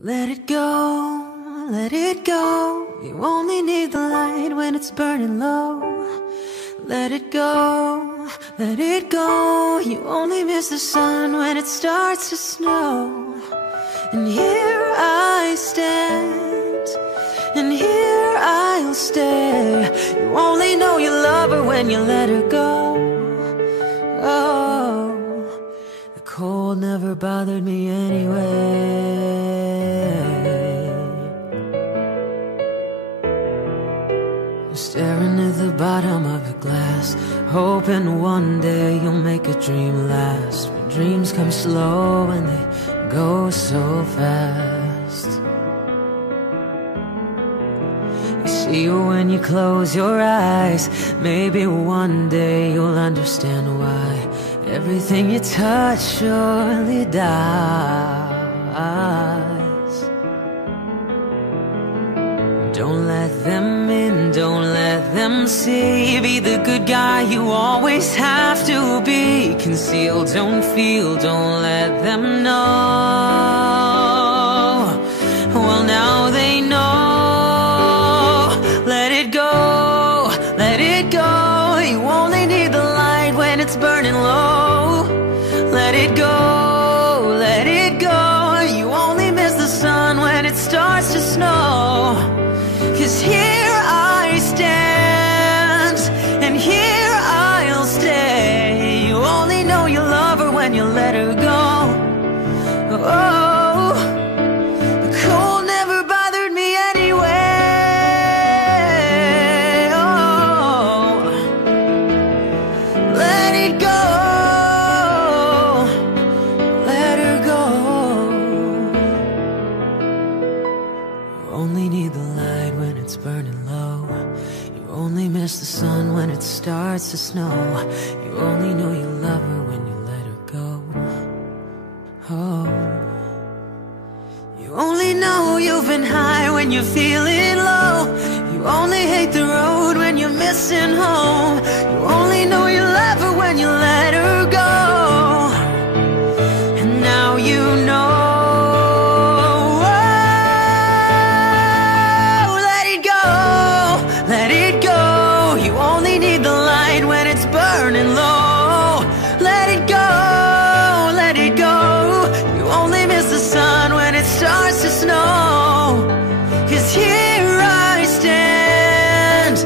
Let it go, let it go. You only need the light when it's burning low. Let it go, let it go. You only miss the sun when it starts to snow. And here I stand, and here I'll stay. You only know you love her when you let her go. Oh, the cold never bothered me anyway. Staring at the bottom of a glass, hoping one day you'll make a dream last. But dreams come slow and they go so fast. You see her when you close your eyes. Maybe one day you'll understand why everything you touch surely dies. Don't let them in, don't let them see. Be the good guy you always have to be. Conceal, don't feel, don't let them know. Well, now they know. Let it go, let it go. You only need the light when it's burning low. Let it go, let it go. You only miss the sun when it starts to snow. 'Cause here I stand, and here I'll stay. You only know you love her when you let her go. Oh, the cold never bothered me anyway. Oh, let it go, let her go. You only need the light when it's burning low. You only miss the sun when it starts to snow. You only know you love her when you let her go. Oh, you only know you've been high when you're feeling low. You only hate the road when you're missing home. You only know you love her when you let her go. And now you know. Let it go, you only need the light when it's burning low. Let it go, let it go. You only miss the sun when it starts to snow. 'Cause here I stand,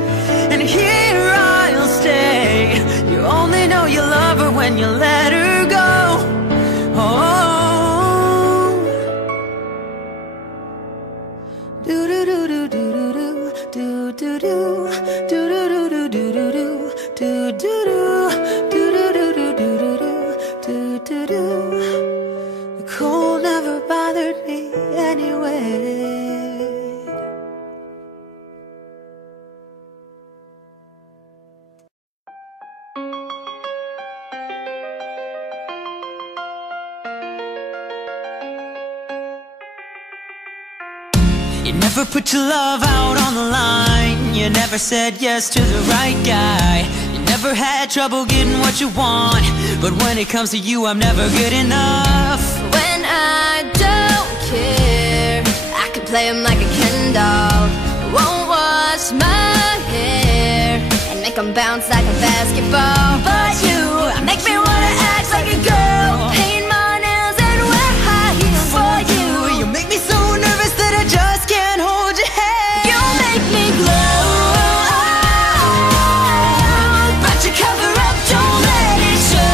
and here I'll stay. You only know you love her when you let her go. Oh, do do do do do do do do do do do do do do do do do. The cold never bothered me anyway. You never put your love out on the line. You never said yes to the right guy. You never had trouble getting what you want. But when it comes to you, I'm never good enough. When I don't care, I can play him like a Ken doll. Won't wash my hair and make him bounce like a basketball. But you make me wanna act like a girl, paint my nails and wear high heels for you. You make me so nervous that I just can't hold your hand. You make me glow, but you cover up, don't let it show.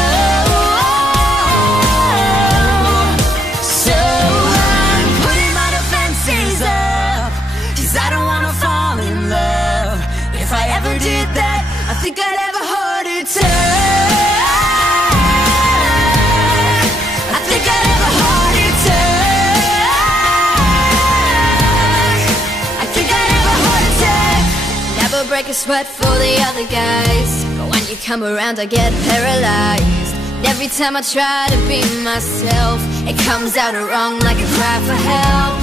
So I'm putting my defenses up, 'cause I don't wanna fall in love. If I ever did that, I think I'd have a heart attack. I think I'd have a heart attack. I think I'd have a heart attack. Never break a sweat for the other guys, but when you come around I get paralyzed. Every time I try to be myself, it comes out wrong like a cry for help.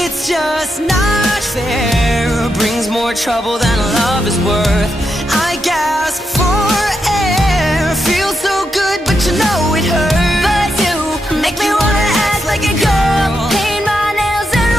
It's just not fair, brings more trouble than love is worth. I gasp for air, feels so good but you know it hurts. But you make me wanna act like a girl, paint my nails and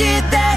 did that.